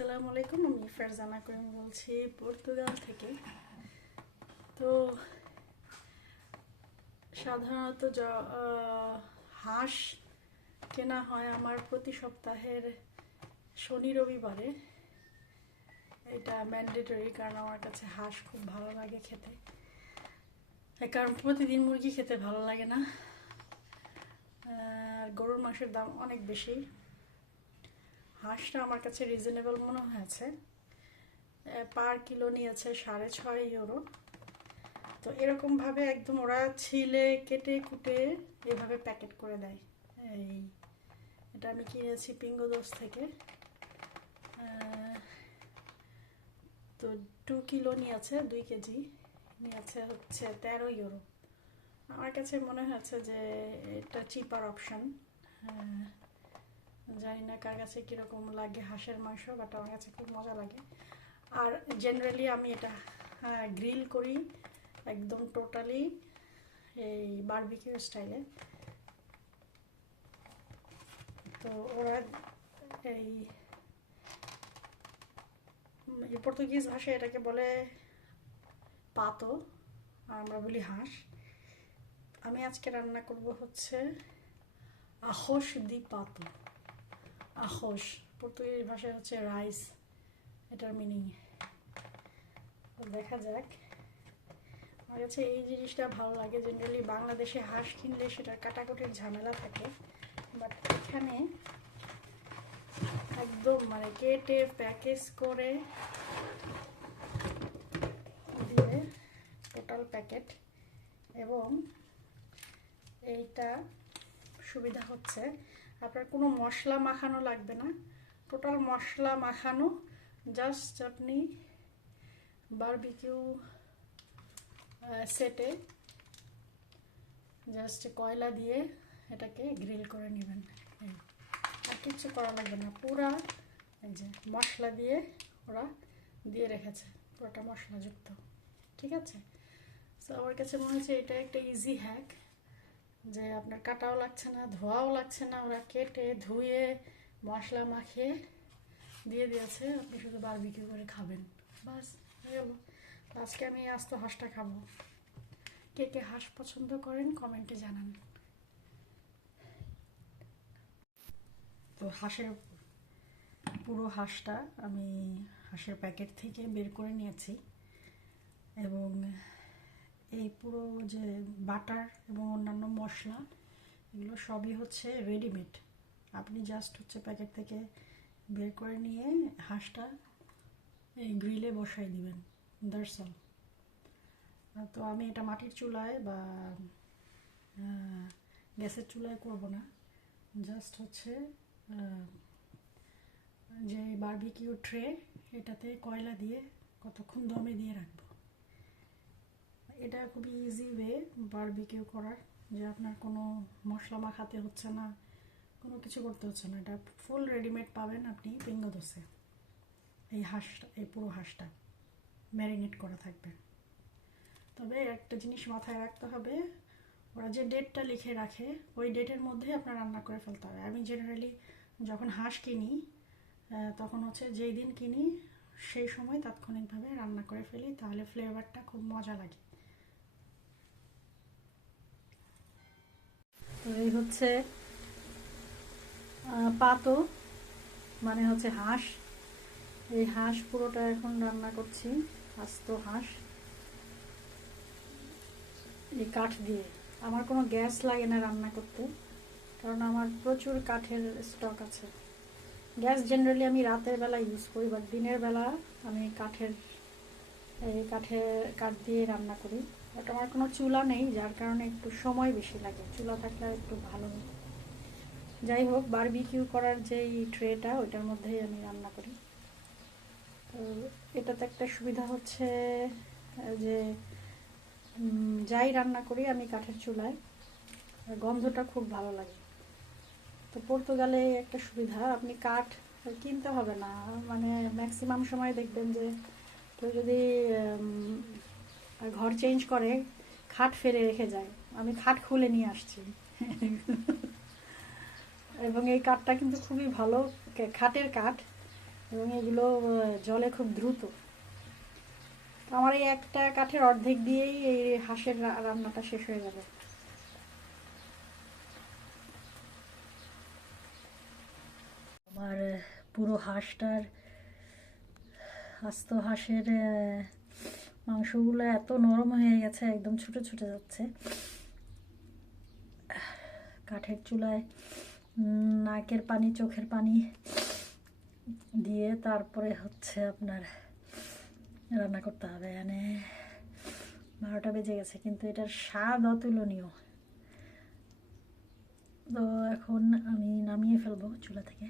আসসালামু আলাইকুম। আমি ফারজানা করিম বলছি পর্তুগাল থেকে। তো সাধারণত হাঁস কেনা হয় আমার প্রতি সপ্তাহের শনি রবিবারে। এটা ম্যান্ডেটরি, কারণ আমার কাছে হাঁস খুব ভালো লাগে খেতে। কারণ প্রতিদিন মুরগি খেতে ভালো লাগে না, আর গরুর মাংসের দাম অনেক বেশি। হাঁসটা আমার কাছে রিজনেবল মনে হয়েছে। পার কিলো নিয়েছে 6.5 ইউরো। তো এরকমভাবে একদম ওরা ছিলে কেটে কুটে এভাবে প্যাকেট করে দেয়। এটা আমি কিনেছি পিঙ্গোদোস থেকে। তো 2 কিলো নিয়েছে, 2 কেজি নিয়েছে হচ্ছে 13 ইউরো। আমার কাছে মনে হয়েছে যে এটা চিপার অপশান। জানি না কার কাছে কীরকম লাগে হাঁসের মাংস, বাট আমার কাছে খুব মজা লাগে। আর জেনারেলি আমি এটা গ্রিল করি একদম টোটালি এই বারবিকিউ স্টাইলে। তো ওরা এই পর্তুগিজ ভাষায় এটাকে বলে পাতো, আর আমরা বলি হাঁস। আমি আজকে রান্না করব হচ্ছে আখোস দি পাতো। আখোস পর্তুগিজ ভাষায় হচ্ছে রাইস, এটার মিনিং। দেখা যাক। আমার কাছে এই জিনিসটা ভালো লাগে। জেনারেলি বাংলাদেশে হাঁস কিনলে সেটার কাটাকুটির ঝামেলা থাকে, বাট এখানে একদম মানে কেটে প্যাকেজ করে দিয়ে টোটাল প্যাকেট। এবং এইটা সুবিধা হচ্ছে আপনার কোনো মশলা মাখানো লাগবে না। টোটাল মশলা মাখানো, জাস্ট আপনি বারবিকিউ সেটে জাস্ট কয়লা দিয়ে এটাকে গ্রিল করে নেবেন। আর কিচ্ছু করা লাগবে না। পুরা এই যে মশলা দিয়ে ওরা দিয়ে রেখেছে, পুরোটা মশলাযুক্ত। ঠিক আছে। সো আমার কাছে মনে হচ্ছে এটা একটা ইজি হ্যাক, যে আপনার কাটাও লাগছে না, ধোয়াও লাগছে না। ওরা কেটে ধুয়ে মশলা মাখিয়ে দিয়ে দিয়েছে, আপনি শুধু বারবিকিউ করে খাবেন, বাস হয়ে গেল। আজকে আমি আস্ত হাঁসটা খাবো। কে কে হাঁস পছন্দ করেন কমেন্টে জানান। তো পুরো হাঁসটা আমি হাঁসের প্যাকেট থেকে বের করে নিয়েছি, এবং এই পুরো যে বাটার এবং অন্যান্য মশলা এগুলো সবই হচ্ছে রেডিমেড। আপনি জাস্ট হচ্ছে প্যাকেট থেকে বের করে নিয়ে হাঁসটা এই গ্রিলে বসাই দিবেন, দ্যাটস অল। তো আমি এটা মাটির চুলায় বা গ্যাসের চুলায় করব না, জাস্ট হচ্ছে যে বারবিকিউ ট্রে এটাতে কয়লা দিয়ে কতক্ষণ দমে দিয়ে রাখবো। এটা খুবই ইজি ওয়ে বারবিকিউ করার, যে আপনার কোনো মশলা মাখাতে হচ্ছে না, কোনো কিছু করতে হচ্ছে না। এটা ফুল রেডিমেড পাবেন আপনি পিঙ্গোদোসে। এই হাঁসটা, এই পুরো হাঁসটা ম্যারিনেট করা থাকবে। তবে একটা জিনিস মাথায় রাখতে হবে, ওরা যে ডেটটা লিখে রাখে ওই ডেটের মধ্যে আপনার রান্না করে ফেলতে হবে। আমি জেনারেলি যখন হাঁস কিনি তখন হচ্ছে যেই দিন কিনি সেই সময় তাৎক্ষণিকভাবে রান্না করে ফেলি, তাহলে ফ্লেভারটা খুব মজা লাগে। তো এই হচ্ছে পাতো, মানে হচ্ছে হাঁস। এই হাঁস পুরোটা এখন রান্না করছি, আস্ত হাঁস এই কাঠ দিয়ে। আমার কোনো গ্যাস লাগে না রান্না করতে, কারণ আমার প্রচুর কাঠের স্টক আছে। গ্যাস জেনারেলি আমি রাতের বেলা ইউজ করি, বাট দিনের বেলা আমি কাঠ দিয়ে রান্না করি। বাট আমার কোনো চুলা নেই, যার কারণে একটু সময় বেশি লাগে। চুলা থাকলে একটু ভালো। যাই হোক, বারবিকিউ করার যেই ট্রেটা ওইটার মধ্যেই আমি রান্না করি। তো এটাতে একটা সুবিধা হচ্ছে যে যাই রান্না করি আমি কাঠের চুলায়, গন্ধটা খুব ভালো লাগে। তো পর্তুগালে একটা সুবিধা, আপনি কাঠ কিনতে হবে না। মানে ম্যাক্সিমাম সময় দেখবেন যে কেউ যদি ঘর চেঞ্জ করে খাট ফেলে রেখে যায়। আমি খাট খুলে নিয়ে আসছি এবং এই কাঠটা কিন্তু খুবই ভালো, খাটের কাঠ। এবং এগুলো জলে খুব দ্রুত। আমার এই একটা কাঠের অর্ধেক দিয়েই এই হাঁসের রান্নাটা শেষ হয়ে যাবে। আমার পুরো হাঁসটার, আস্ত হাঁসের মাংসগুলো এত নরম হয়ে গেছে, একদম ছুটে ছুটে যাচ্ছে। কাঠের চুলায় নাকের পানি চোখের পানি দিয়ে তারপরে হচ্ছে আপনার রান্না করতে হবে। মানে 12টা বেজে গেছে, কিন্তু এটার স্বাদ অতুলনীয়। তো এখন আমি নামিয়ে ফেলবো চুলা থেকে।